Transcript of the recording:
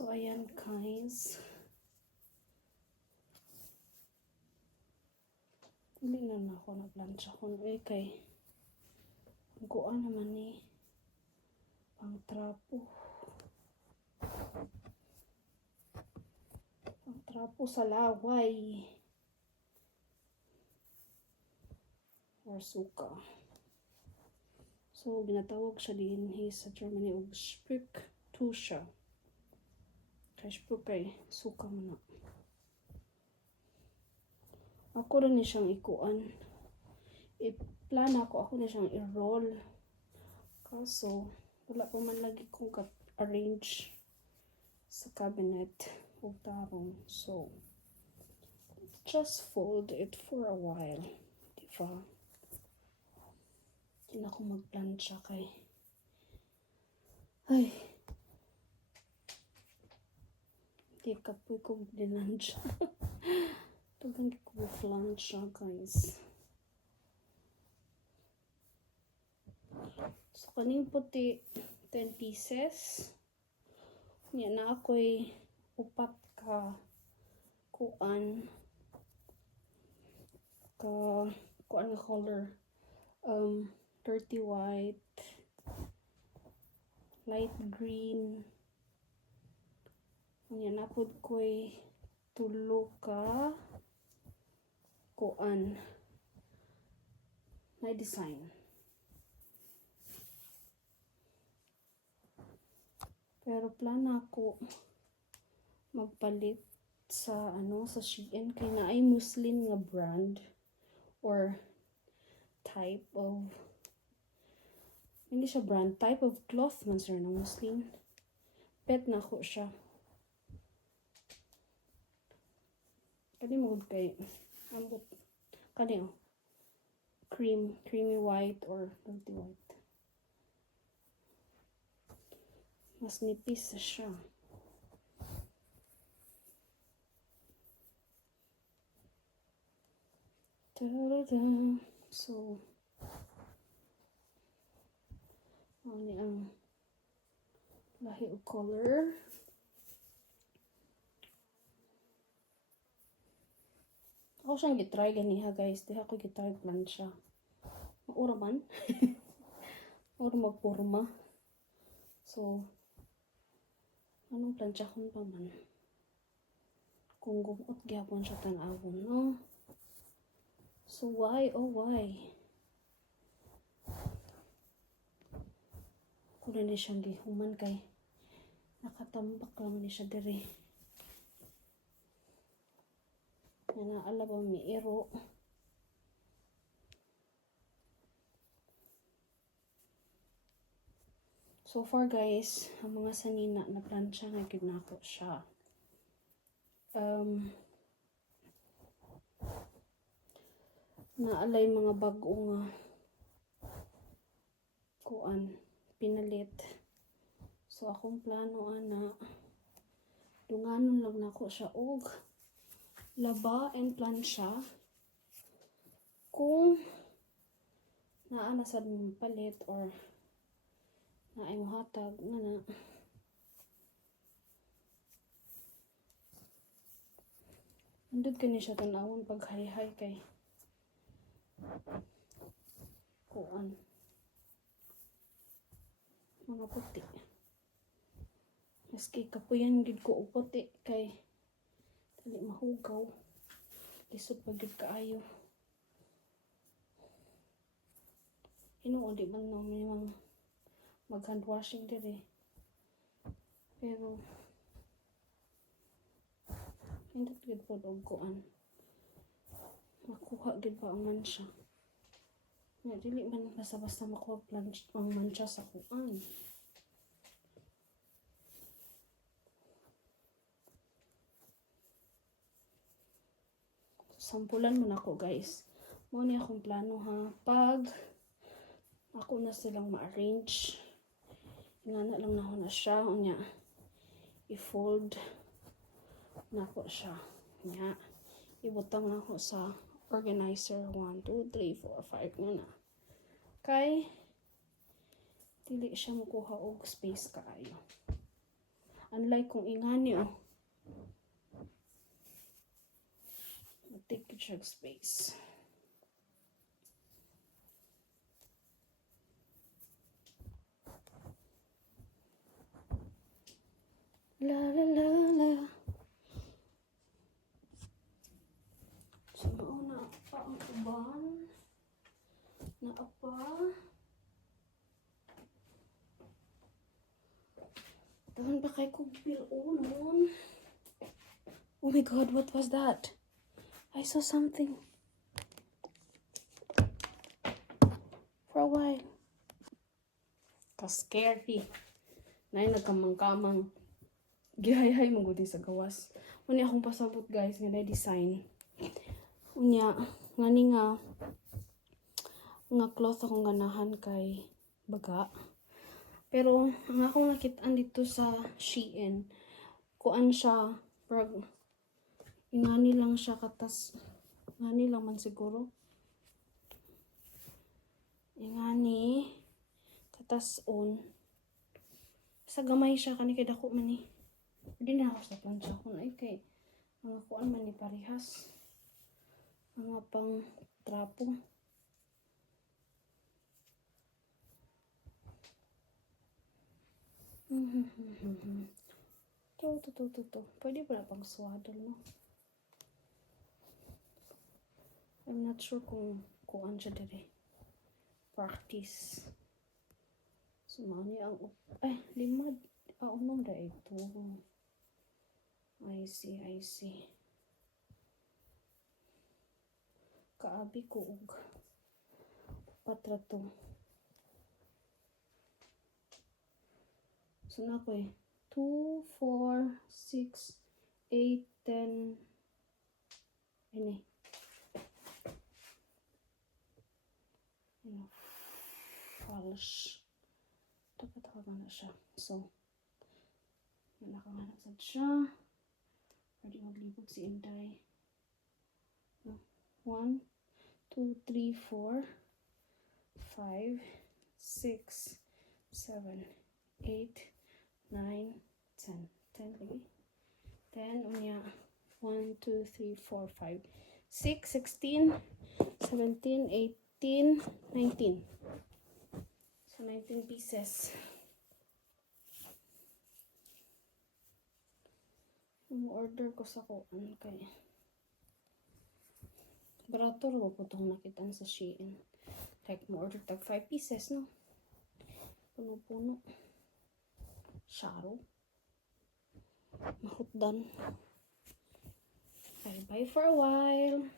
So, ayan guys. Hindi na ako na-plancha kung kay kuan naman ni pang trapo. Pang trapo sa laway. Or suka. So, ginatawag siya din sa Germany og Spücktusche. Kay Spük kay suka mo na. Ako rin ni siyang ikuan. I-plan ako na siyang i-roll. Kaso, wala pa man lagi kong arrange sa cabinet o tarong. So, just fold it for a while. Diba? Hindi na ako magplansya kay. Ay. Hindi kapoy ko dinansya. Tugang ko plansya guys. So, kaning puti 10 pieces. Yan na ako'y upat ka kuan nga color. Dirty white, light green. Yan na po ko'y tulo ka kuan na design. Pero plan ako magpalit sa sa Shein kay naay muslin nga brand or type of hindi siya brand, type of cloth man sir na muslin. Pet na ako siya. Kani mo kay ambot kani creamy white or dirty white. Mas nipis siya. So, ano ang lahi o color. Ako siyang gitry ganiha guys. Di ako gitry plansya. Maura man. Maura magpurma. So, anong plansya kung pa man? Kung gumot gyapon siya tanawon, no? So, why? Oh, why? Kung na siyang gihuman kay nakatambak lang ni siya diri. Yan na alaba mi iro. So far guys, ang mga sanina na plansya nga gid nako siya. Naalay mga bag-o nga kuan pinalit. So akong plano ana dunganon lang nako siya og laba and plansya kung naa na sad palit or naay mohatag nga na andun ka ni siya tanawon pag hay-hay kay kuan mga puti. Maski kapuyan gid ko og puti kay dali mahugaw. Lisod pa gid kaayo. Hinuon di man naman mag hand washing diri. Pero hindi gid po og kuan. Makuha gid pa ang mansya. Nga dili man basta-basta makuha ang mansya sa kuan. Sampulan mo na ako guys. Mo ni akong plano ha. Pag ako na silang ma-arrange. Ingana lang na ako na siya. Unya, i-fold na ako siya. Unya, ibutang na ako sa organizer. 1, 2, 3, 4, 5 nga na. Kay, dili siya makuha og space kaayo. Unlike kung ingani, oh. Take your space. La la la la. So, na pa ang uban. Na apa. Tahan ba kay kupil unon? Oh my god, what was that? I saw something. For a while. Ka-scary. Na nagkamang-kamang. Gihay-hay mo gudi sa gawas. Unya akong pasabot guys nga na design. Unya ngani nga cloth akong ganahan kay baga. Pero ang akong nakitaan dito sa Shein, kuan siya, ingani lang siya katas, ngani lang man siguro. Ingani katas on. Sa gamay siya kani kay dako man ni. Di na ako sa plancha kun ay kay mga kuan man ni parehas. Mga pang trapo. To. Pwede pala pang swaddle, no? I'm not sure kung kuan siya dire. Practice. Sumani ang ay limad. Unom da ito. I see. Kaabi ko og patrato. So na ko 2, 4, 6, 8, 10. Ini. False. Dapat na siya. So, nakahanap sad siya. Pwede maglibog si Inday. 1, 2, 3, 4, 5, 6, 7, 8, 9, 10. 10 lagi. 10 unya. 1, 2, 3, 4, 5, 6, 16, 17, 18, 19. So 19 pieces. Order ko sa kuan kay barato ro po itong nakitaan sa Shein. Like mo order tag 5 pieces, no? Puno-puno. Sharo. Mahutdan. Okay, bye for a while.